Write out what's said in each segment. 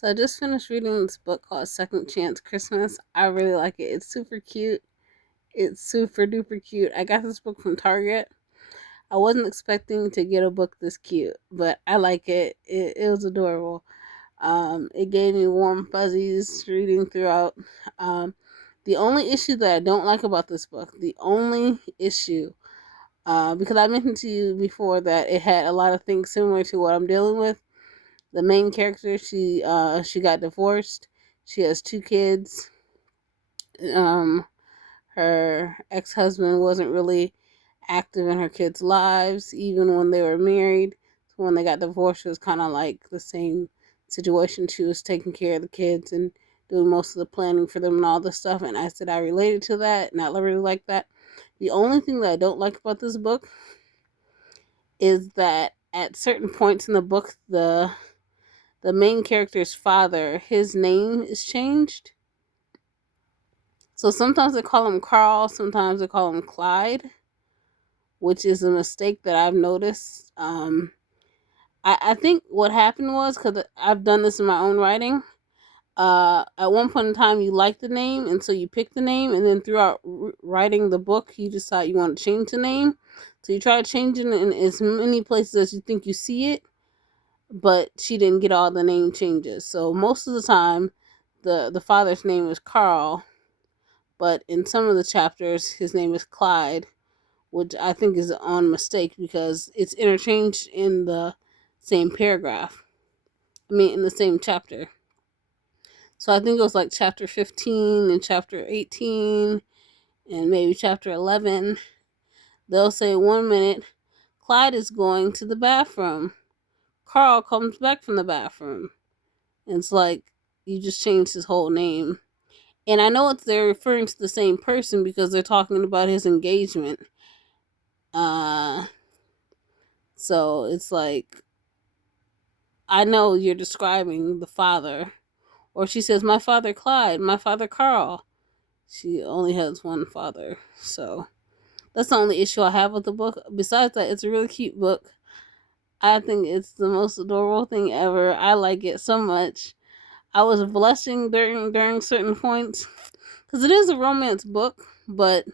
So I just finished reading this book called Second Chance Christmas. I really like it. It's super cute. It's super duper cute. I got this book from Target. I wasn't expecting to get a book this cute, but I like it. It was adorable. It gave me warm fuzzies reading throughout. The only issue that I don't like about this book, the only issue, because I mentioned to you before that it had a lot of things similar to what I'm dealing with. The main character, she got divorced. She has two kids. Um, her ex-husband wasn't really active in her kids' lives, even when they were married. So when they got divorced, it was kind of like the same situation. She was taking care of the kids and doing most of the planning for them and all this stuff. And I said I related to that, and I really like that. The only thing that I don't like about this book is that at certain points in the book, the main character's father, his name is changed. So sometimes they call him Carl, sometimes they call him Clyde, which is a mistake that I've noticed. I think what happened was, because I've done this in my own writing, at one point in time you like the name, and so you pick the name, and then throughout writing the book, you decide you want to change the name. So you try to change it in as many places as you think you see it, but she didn't get all the name changes. So most of the time, the father's name is Carl, but in some of the chapters, his name is Clyde, which I think is on mistake because it's interchanged in the same paragraph. I mean, in the same chapter. So I think it was like chapter 15 and chapter 18 and maybe chapter 11. They'll say 1 minute, Clyde is going to the bathroom. Carl comes back from the bathroom. And it's like, you just changed his whole name. And I know they're referring to the same person because they're talking about his engagement. Uh, so it's like, I know you're describing the father. Or she says, my father Clyde, my father Carl. She only has one father. So that's the only issue I have with the book. Besides that, it's a really cute book. I think it's the most adorable thing ever. I like it so much. I was blushing during certain points because it is a romance book, but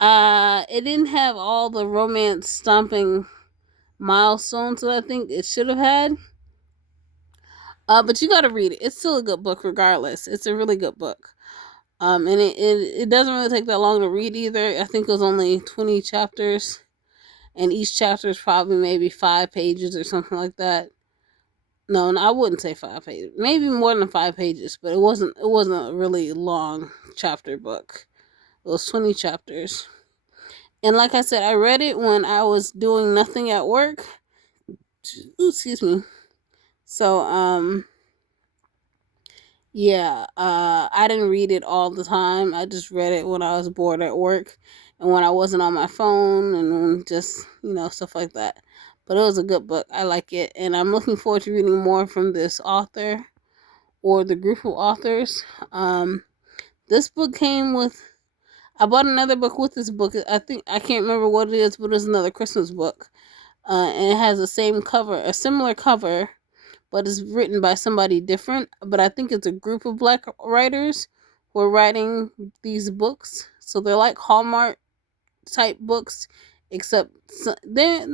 it didn't have all the romance stomping milestones that I think it should have had. But you got to read it. It's still a good book, regardless. It's a really good book. And it doesn't really take that long to read either. I think it was only 20 chapters, and each chapter is probably maybe 5 pages or something like that. No, I wouldn't say 5 pages. Maybe more than 5 pages, but it wasn't a really long chapter book. It was 20 chapters. And like I said, I read it when I was doing nothing at work. Ooh, excuse me. So yeah, I didn't read it all the time. I just read it when I was bored at work and when I wasn't on my phone and just, stuff like that. But it was a good book. I like it. And I'm looking forward to reading more from this author or the group of authors. This book came with, I bought another book with this book. I can't remember what it is, but it's another Christmas book. And it has the same cover, a similar cover, but it's written by somebody different. But I think it's a group of black writers who are writing these books. So they're like Hallmark type books, except they're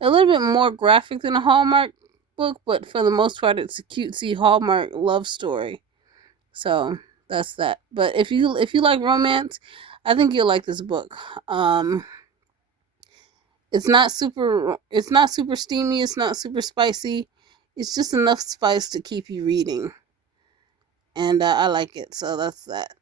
a little bit more graphic than a Hallmark book, but for the most part, it's a cutesy Hallmark love story. So that's that. But if you like romance, I think you'll like this book. It's not super steamy, it's not super spicy. It's just enough spice to keep you reading. And I like it. So that's that.